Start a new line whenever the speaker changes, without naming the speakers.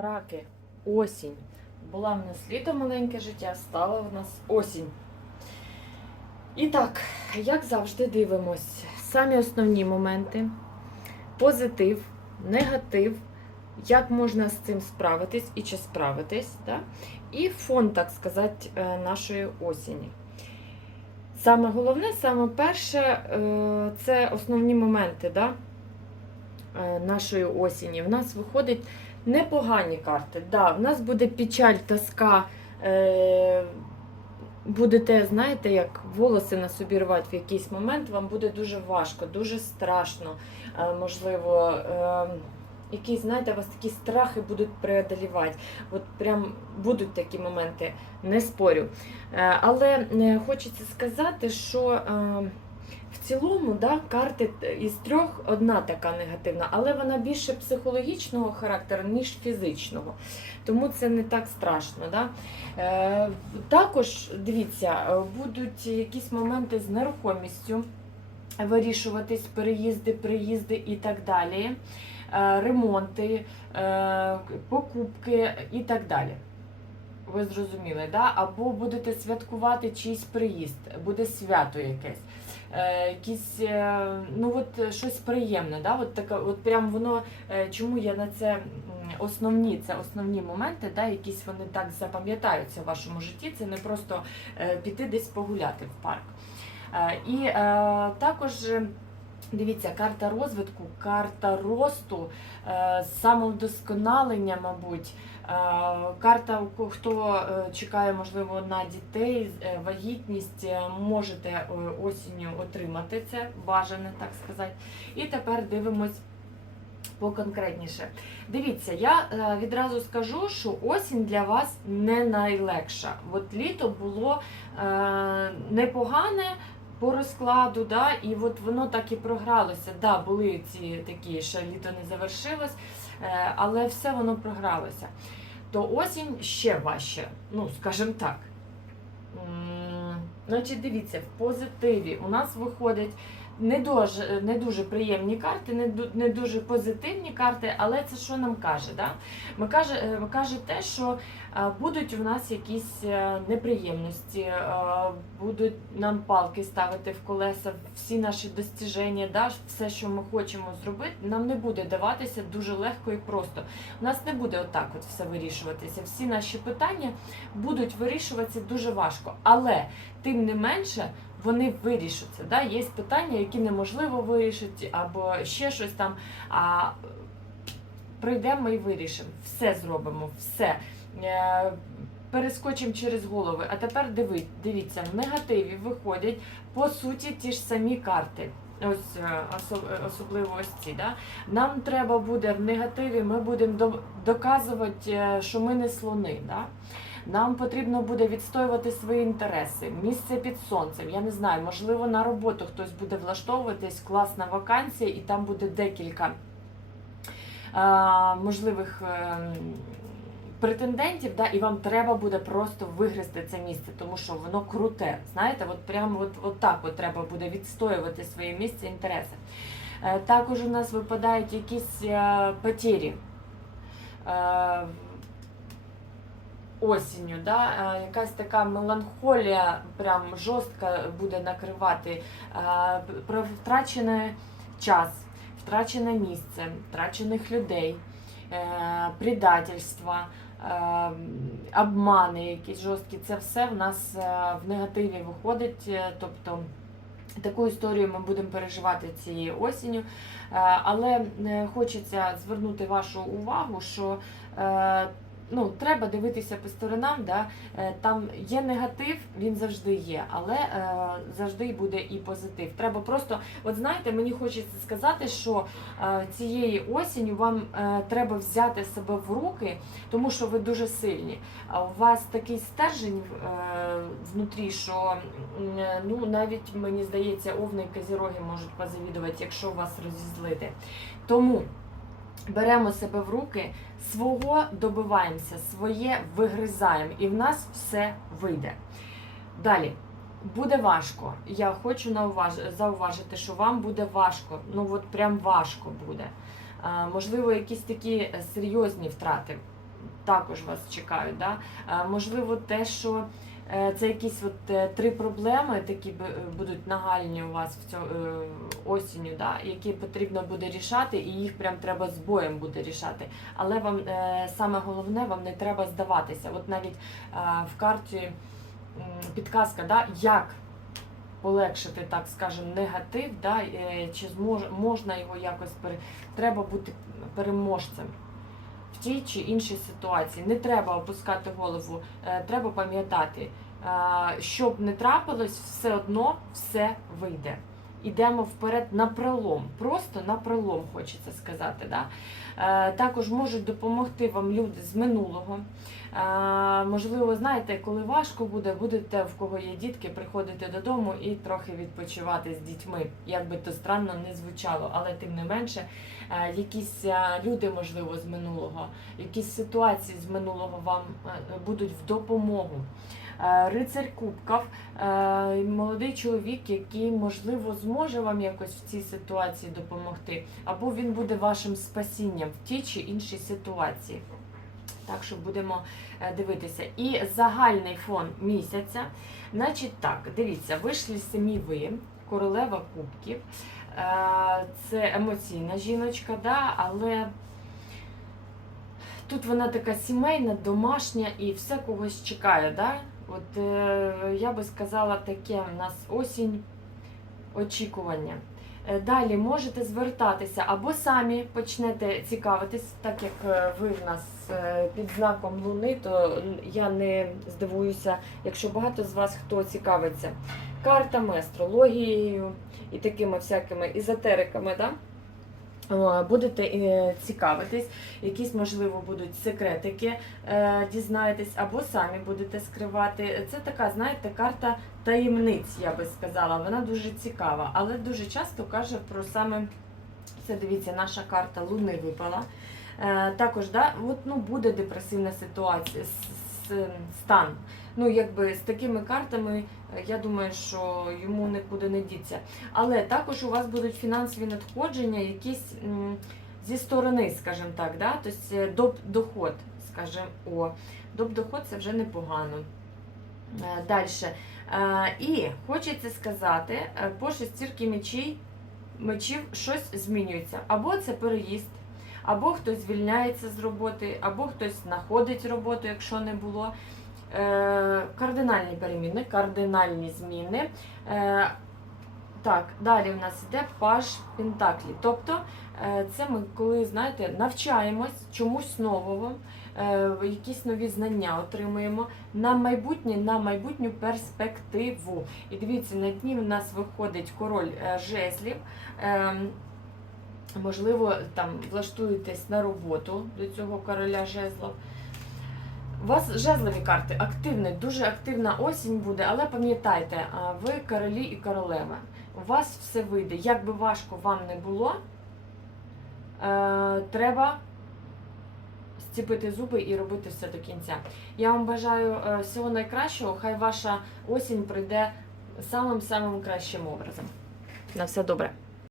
раки, осінь. Була в нас літо маленьке життя, стала в нас осінь. І так, як завжди, дивимось самі основні моменти, позитив, негатив, як можна з цим справитись і чи справитись, да? і фон, так сказати, е, нашої осені. Саме головне, саме перше, е, це основні моменти да? е, нашої осені. В нас виходить непогані карти. Да, в нас буде печаль, тоска. Е, будете, знаєте, як волоси на собі рвати в якийсь момент, вам буде дуже важко, дуже страшно. Е, можливо, е, якісь, знаєте, вас такі страхи будуть преодолівати. От прям будуть такі моменти, не спорю. Е, але хочеться сказати, що. В цілому, да, карти із трьох одна така негативна, але вона більше психологічного характеру, ніж фізичного. Тому це не так страшно. Да? Е, також дивіться, будуть якісь моменти з нерухомістю вирішуватись, переїзди, приїзди і так далі, е, ремонти, е, покупки і так далі. Ви зрозуміли, да? або будете святкувати чийсь приїзд, буде свято якесь. Е, якісь, е, ну от е, щось приємне, да? от таке, от прям воно, е, чому я на це основні, це основні моменти, да? якісь вони так запам'ятаються в вашому житті, це не просто е, піти десь погуляти в парк. Е, і е, також. Дивіться, карта розвитку, карта росту, е, самовдосконалення, мабуть, е, карта, хто е, чекає, можливо, на дітей, вагітність, можете осінню отримати це, бажане, так сказати. І тепер дивимось поконкретніше. Дивіться, я відразу скажу, що осінь для вас не найлегша. От літо було непогане по розкладу, да, і от воно так і програлося. Да, були ці такі, що літо не завершилось, е, але все воно програлося. То осінь ще важче, ну, скажімо так. Значить, дивіться, в позитиві у нас виходять не дуже, не дуже приємні карти, не, не дуже позитивні карти, але це що нам каже? Да? Ми каже, е, каже те, що е, будуть у нас якісь е, неприємності, будуть нам палки ставити в колеса, всі наші достіження, да, все, що ми хочемо зробити, нам не буде даватися дуже легко і просто. У нас не буде отак от все вирішуватися. Всі наші питання будуть вирішуватися дуже важко. Але тим не менше вони вирішаться. Да? Є питання, які неможливо вирішити, або ще щось там. А прийдемо і вирішимо. Все зробимо, все. Е, Перескочимо через голови. А тепер дивіться, в негативі виходять по суті ті ж самі карти. Ось е, е, особливо ось ці. Да? Нам треба буде в негативі, ми будемо доказувати, що ми не слони. Да? Нам потрібно буде відстоювати свої інтереси, місце під сонцем. Я не знаю, можливо, на роботу хтось буде влаштовуватись, класна вакансія, і там буде декілька а, можливих ем, претендентів, да, і вам треба буде просто вигризти це місце, тому що воно круте. Знаєте, от прямо от, от так от треба буде відстоювати своє місце інтереси. Е, Також у нас випадають якісь е, потері. Е, Осінню, да? якась така меланхолія, прям жорстка буде накривати, про втрачений час, втрачене місце, втрачених людей, е, предательства, е, обмани якісь жорсткі. Це все в нас е, в негативі виходить. Тобто таку історію ми будемо переживати цією осінню. Але хочеться звернути вашу увагу, що ну, треба дивитися по сторонам. Да? Е, Там є негатив, він завжди є, але е, завжди буде і позитив. Треба просто, от знаєте, мені хочеться сказати, що е, цієї осінню вам е, треба взяти себе в руки, тому що ви дуже сильні. У вас такий стержень е, внутрі, що е, ну навіть мені здається, овни і козіроги можуть позавідувати, якщо вас розізлити. Тому беремо себе в руки, свого добиваємося, своє вигризаємо, і в нас все вийде. Далі. Буде важко. Я хочу зауважити, що вам буде важко. Ну от прям важко буде. Можливо, якісь такі е, серйозні втрати також вас чекають. Да? Можливо, те, що це якісь от е, три проблеми, такі е, будуть нагальні у вас в цьому е, осінню, да? які потрібно буде рішати, і їх прям треба з боєм буде рішати. Але вам е, саме головне, вам не треба здаватися. От навіть е, в карті підказка, да? як полегшити, так скажемо, негатив, да? е, чи можна його якось пере... треба бути переможцем. Тій чи іншій ситуації не треба опускати голову, е, треба пам'ятати, е, щоб не трапилось, все одно все вийде. Ідемо вперед на пролом, просто на пролом, хочеться сказати. Да? Е, Також можуть допомогти вам люди з минулого. Е, Можливо, знаєте, коли важко буде, будете в кого є дітки, приходити додому і трохи відпочивати з дітьми. Як би то странно не звучало, але тим не менше, е, якісь люди, можливо, з минулого, якісь ситуації з минулого вам будуть в допомогу. Е, Рицарь Кубків, е, молодий чоловік, який, можливо, зможе вам якось в цій ситуації допомогти, або він буде вашим спасінням в тій чи іншій ситуації. Так що будемо е, дивитися. І загальний фон місяця. Значить так, дивіться, вийшли самі ви, королева кубків. Це емоційна жіночка, да, але тут вона така сімейна, домашня і все когось чекає. Да? От е, я би сказала, таке в нас осінь очікування. Е, Далі можете звертатися або самі почнете цікавитись, так як е, ви в нас під знаком Луни, то я не здивуюся, якщо багато з вас хто цікавиться картами, астрологією і такими всякими езотериками, да? Будете е, цікавитись, якісь, можливо, будуть секретики, е, дізнаєтесь, або самі будете скривати. Це така, знаєте, карта таємниць, я би сказала. Вона дуже цікава, але дуже часто каже про саме це. Дивіться, наша карта Луни випала. Е, також да, от, ну, буде депресивна ситуація, стан. Ну, якби з такими картами, е, я думаю, що йому нікуди не діться. Але також у вас будуть фінансові надходження, якісь зі сторони, скажімо так, да? тобто е, доп доход, скажімо, о, доп доход це вже непогано. Далі. І хочеться сказати, е, по шестірки мечей, мечів щось змінюється. Або це переїзд, або хтось звільняється з роботи, або хтось знаходить роботу, якщо не було. Е, Кардинальні переміни, кардинальні зміни. Е, Так, далі у нас йде паж Пентаклі. Тобто е, це ми, коли знаєте, навчаємось чомусь нового, якісь нові знання отримуємо на майбутнє, на майбутню перспективу. І дивіться, на дні в нас виходить король жезлів. Можливо, там влаштуєтесь на роботу до цього короля жезлов. У вас жезлові карти активні, дуже активна осінь буде, але пам'ятайте, ви королі і королеви. У вас все вийде. Як би важко вам не було, е, треба зціпити зуби і робити все до кінця. Я вам бажаю е, всього найкращого. Хай ваша осінь пройде самим-самим кращим образом. На все добре.